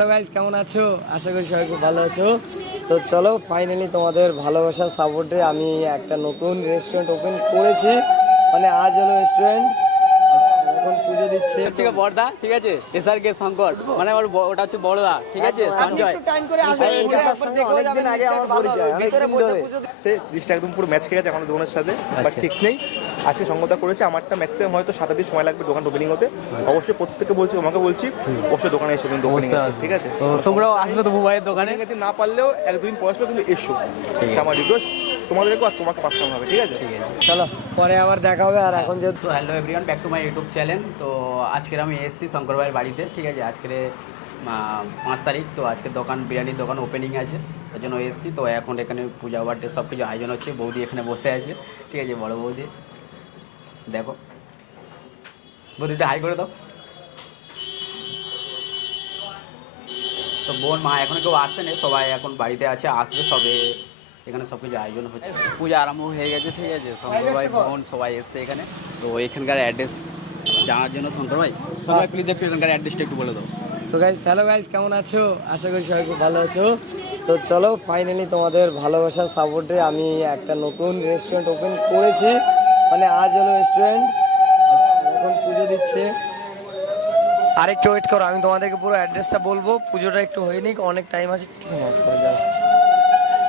Hello guys, কেমন আছো? আশা করি সবাই খুব ভালো আছো। তো চলো, ফাইনালি তোমাদের ভালোবাসার সাপোর্টে আমি একটা নতুন রেস্টুরেন্ট ওপেন করেছি। মানে আজ হলো রেস্টুরেন্ট, এখন পুজো দিচ্ছে। হচ্ছে বড়দা, ঠিক আছে, এসআর কে শঙ্কর, মানে ওটা হচ্ছে বড়দা, ঠিক আছে, সঞ্জয়। অনেকদিন আগে আমার পরিচয়, অনেকদিন ধরে। জিনিসটা একদম পুরো ম্যাচ খেয়ে গেছে এখন দোকানের সাথে, বাট ঠিক নেই। আজকে সঙ্গতা করেছে, আমারটা ম্যাক্সিমাম হয়তো 7 দিন সময় লাগবে দোকান ওপেনিং হতে। অবশ্যই প্রত্যেককে বলছি, তোমাকে বলছি, অবশ্যই দোকানে এসো কিন্তু ওপেনিং, ঠিক আছে? তো তোমরাও আসবে তো বুবাইয়ের দোকানে, না পারলেও 1-2 দিন পর আসবে, কিন্তু এসো। এটা আমার রিকোয়েস্ট তোমাদেরকে, আর তোমাকে পাস করতে হবে, ঠিক আছে? চলো, পরে আবার দেখা হবে। আর এখন যেহেতু hello everyone, back to my YouTube channel. তো আজকের আমি এসেছি শঙ্কর ভাইয়ের বাড়িতে, ঠিক আছে। আজকের 5 তারিখ, তো আজকে দোকান, বিরিয়ানির দোকান ওপেনিং আছে, তার জন্য এসেছি। তো এখন এখানে পূজা বার্থডে সব কিছু আয়োজন হচ্ছে। বৌদি এখানে বসে আছে, ঠিক আছে, বড় বৌদি। দেখো বৌদিটা হাই করে দাও। তো বোন মা এখন কেউ আসছে না, সবাই এখন বাড়িতে আছে, আসবে সবে। এখানে সব কিছু আয়োজন হচ্ছে, পূজা আরম্ভ হয়ে গেছে, ঠিক আছে। শঙ্কর ভাই, বোন সবাই এসছে এখানে। তো এখানকার অ্যাড্রেস জানার জন্য শঙ্কর ভাই, সবাই প্লিজ একটু এখানকার অ্যাড্রেসটা একটু বলে দাও। তো গাইস, হ্যালো গাইস, কেমন আছো? আশা করি সবাই খুব ভালো আছো। তো চলো, ফাইনালি তোমাদের ভালোবাসার সাপোর্টে আমি একটা নতুন রেস্টুরেন্ট ওপেন করেছি। মানে আজ হলো রেস্টুরেন্ট, এখন পুজো দিচ্ছে। আরেকটু ওয়েট করো, আমি তোমাদেরকে পুরো অ্যাড্রেসটা বলবো। পুজোটা একটু হয়নি, অনেক টাইম আছে, একটু জাস্ট।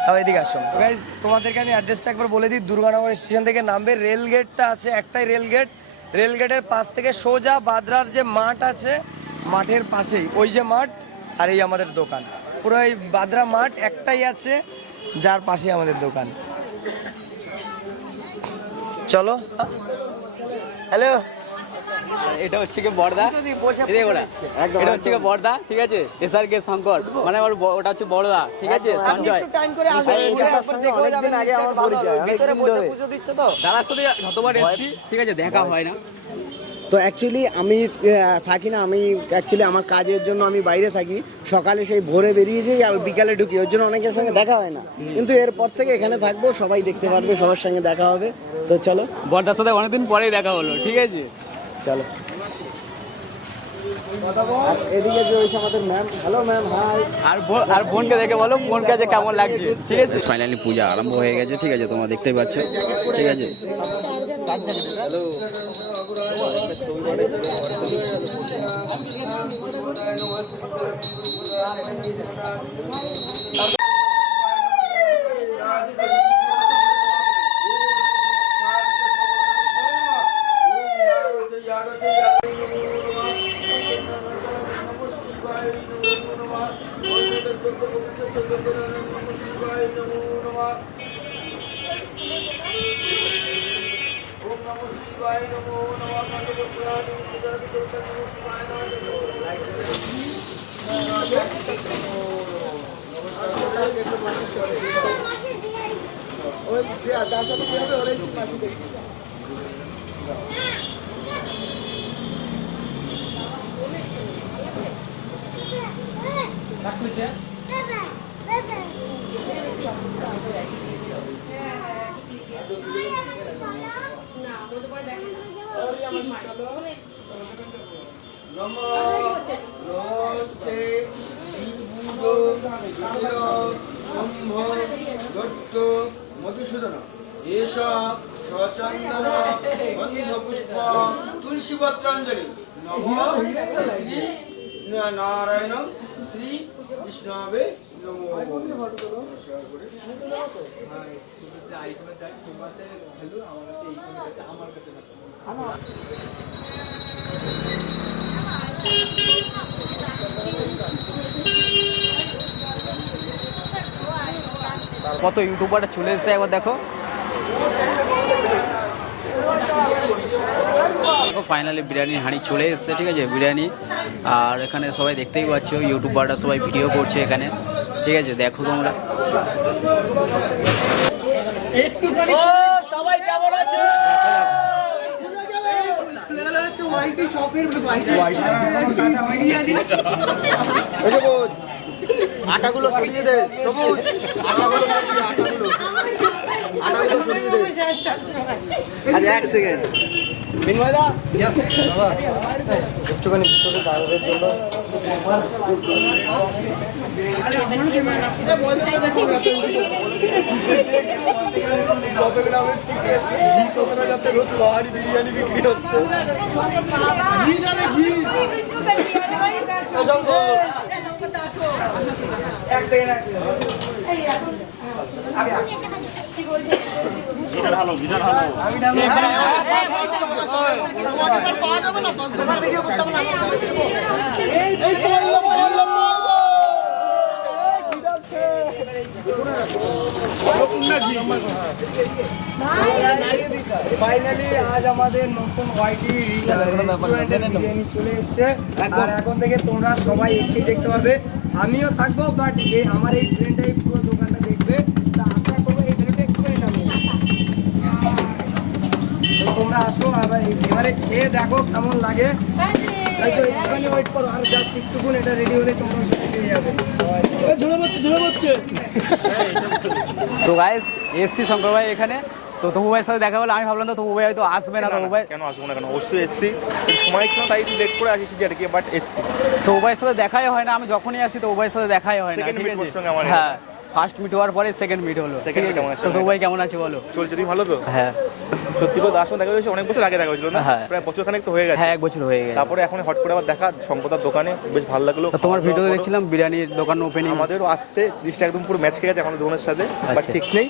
তাও এদিকে আসো গাইস, তোমাদেরকে আমি অ্যাড্রেসটা একবার বলে দিই। দুর্গানগর স্টেশন থেকে নামবে, রেল গেটটা আছে, একটাই রেল গেট। রেল গেটের পাশ থেকে সোজা বাদরার যে মাঠ আছে, মাঠের পাশেই ওই যে মাঠ, আর এই আমাদের দোকান। পুরো এই বাদরা মাঠ একটাই আছে, যার পাশে আমাদের দোকান। চলো, হ্যালো। এটা হচ্ছে কি বড়দা, এটা হচ্ছে কি বড়দা, ঠিক আছে, এসআর কে শঙ্কর, মানে ওটা হচ্ছে বড়দা, ঠিক আছে, সঞ্জয়। অনেকদিন আগে আমার পরিচয়, অনেকদিন ধরে। দাদার সাথে যতবার এসেছি, ঠিক আছে, দেখা হয় না। তো অ্যাকচুয়ালি আমি থাকি না, আমি অ্যাকচুয়ালি আমার কাজের জন্য আমি বাইরে থাকি। সকালে সেই ভোরে বেরিয়ে যাই আর বিকালে ঢুকি, ওর জন্য অনেকের সঙ্গে দেখা হয় না। কিন্তু এরপর থেকে এখানে থাকবো, সবাই দেখতে পারবে, সবার সঙ্গে দেখা হবে। তো চলো, বড়দার সাথে অনেকদিন পরেই দেখা হলো, ঠিক আছে, চলো। আর এদিকে যে রয়েছে আমাদের ম্যাম। Hello ma'am, hi. আর বোনকে দেখে বলো, বোনকে কাছে কেমন লাগছে, ঠিক আছে। ফাইনালি পূজা আরম্ভ হয়ে গেছে, ঠিক আছে, তোমরা দেখতেই পাচ্ছ, ঠিক আছে। মধুসূদন এসব সচন্দন গন্ধপুষ্প তুলসীপত্রাঞ্জলি নম শ্রী নারায়ণ শ্রী বিষ্ণবে কত ইউটিউবারটা চলে এসেছে, একবার দেখো। ফাইনালি বিরিয়ানির হাঁড়ি চলে এসেছে, ঠিক আছে, বিরিয়ানি। আর এখানে সবাই দেখতেই পাচ্ছ, ইউটিউবাররা সবাই ভিডিও করছে এখানে, ঠিক আছে, দেখো তোমরা। সবাই কেমন আছো? আটাগুলো সরিয়ে দে, সবুজ। আটাগুলো সরিয়ে দে। আচ্ছা, এক সেকেন্ড। একটুখানি ভিতরে দাঁড়ানোর জন্য ফাইনালি আজ আমাদের নতুন ওয়াইটি রেস্টুরেন্টের বিরিয়ানি চলে এসেছে। আর এখন থেকে তোমরা সবাই একই দেখতে পারবে, আমিও থাকবো, বাট আমার এই ট্রেনটাই পুরো দোকানটা দেখবে। তা আশা করবো এই ভিডিওটা একটুখানি নামিয়ে তো তোমরা আসো, আবার এবারে খেয়ে দেখো কেমন লাগে। তাই তো একটুখানি ওয়েট করো, আর জাস্ট একটুকুন এটা রেডি হলে তোমরা সাথে পেয়ে যাবে। তো গাইস এসছি শঙ্কর ভাই এখানে, তো তবু ভাইয়ের সাথে দেখা হলো। আমি ভাবলাম তো তবু ভাই হয়তো আসবে না, তবু ভাই কেন আসবো না, কেন অবশ্যই এসছি, সময় ছিল তাই একটু লেট করে আসিস আর কি, বাট এসছি। তো ভাইয়ের সাথে দেখাই হয় না, আমি যখনই আসি তো ভাইয়ের সাথে দেখাই হয় না। Second ঠিক meet আছে? ওর সঙ্গে আমার হ্যাঁ, ফার্স্ট মিট হওয়ার পরে সেকেন্ড মিট হলো। Second meet কেমন আছে? তো ভাই কেমন আছে বলো? চলছে, তুমি ভালো তো? হ্যাঁ সত্যি করে দাস দেখা হয়েছে, অনেক বছর আগে দেখা হয়েছিল না? হ্যাঁ। প্রায় বছর খানেক তো হয়ে গেছে। হ্যাঁ, 1 বছর হয়ে গেছে। তারপরে এখন হট করে আবার দেখা সম্পদার দোকানে, বেশ ভালো লাগলো। তো তোমার ভিডিও খাওয়া দাওয়া দেখছিলাম বিরিয়ানির দোকান ওপেনিং। আমাদেরও আসছে, জিনিসটা একদম পুরো ম্যাচ খেয়ে গেছে আমাদের দোকানের সাথে, বাট আচ্ছা। ঠিক নেই।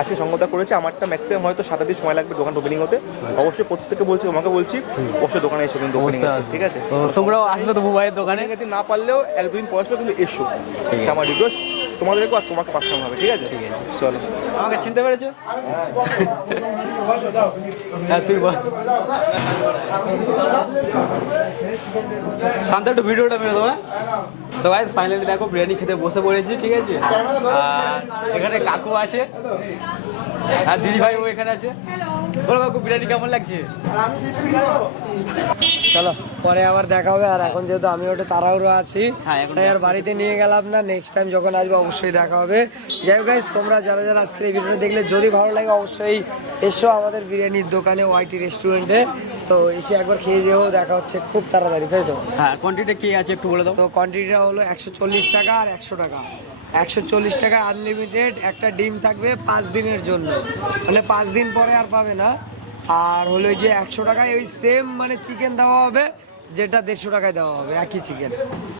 আজকে সঙ্গতা করেছে, আমারটা ম্যাক্সিমাম হয়তো 7 দিন সময় লাগবে দোকান ওপেনিং হতে। অবশ্যই প্রত্যেককে বলছি, তোমাকে বলছি, অবশ্যই দোকানে এসো কিন্তু opening এ, ঠিক আছে? তো তোমরাও আসবে তো ভাইয়ের দোকানে। অনেক দিন না পারলেও 1-2 দিন পর আসলেও কিন্তু এসো, এটা আমার রিকোয়েস্ট তোমাদেরকেও আর তোমাকে পার্সোনাল হবে, ঠিক আছে? চলো। আমাকে চিনতে পেরেছো? হ্যাঁ তুই বল। শান্ত একটু ভিডিওটা মেরে দেবো। সো গাইস ফাইনালি দেখো বিরিয়ানি খেতে বসে পড়েছি, ঠিক আছে? আর এখানে কাকু আছে আর দিদি ভাই ও এখানে আছে। বলো কাকু বিরিয়ানি কেমন লাগছে? চলো পরে আবার দেখা হবে। আর এখন যেহেতু আমি ওটা তাড়াহুড়ো আছি, হ্যাঁ, এখন তাই আর বাড়িতে নিয়ে গেলাম না। নেক্সট টাইম যখন আসবো অবশ্যই দেখা হবে। যাই হোক গাইস, তোমরা যারা যারা আজকে এই ভিডিওটা দেখলে যদি ভালো লাগে অবশ্যই এসো আমাদের বিরিয়ানির দোকানে ওয়াইটি রেস্টুরেন্টে। তো এসে একবার খেয়ে যেও, দেখা হচ্ছে খুব তাড়াতাড়ি, তাই তো? হ্যাঁ কোয়ান্টিটি কি আছে একটু বলে দাও। তো কোয়ান্টিটিটা হলো 140 টাকা আর 100 টাকা। 140 টাকা আনলিমিটেড, একটা ডিম থাকবে 5 দিনের জন্য, মানে 5 দিন পরে আর পাবে না। আর হলো গিয়ে 100 টাকায় ওই সেম মানে চিকেন দেওয়া হবে, যেটা 150 টাকায় দেওয়া হবে, একই চিকেন।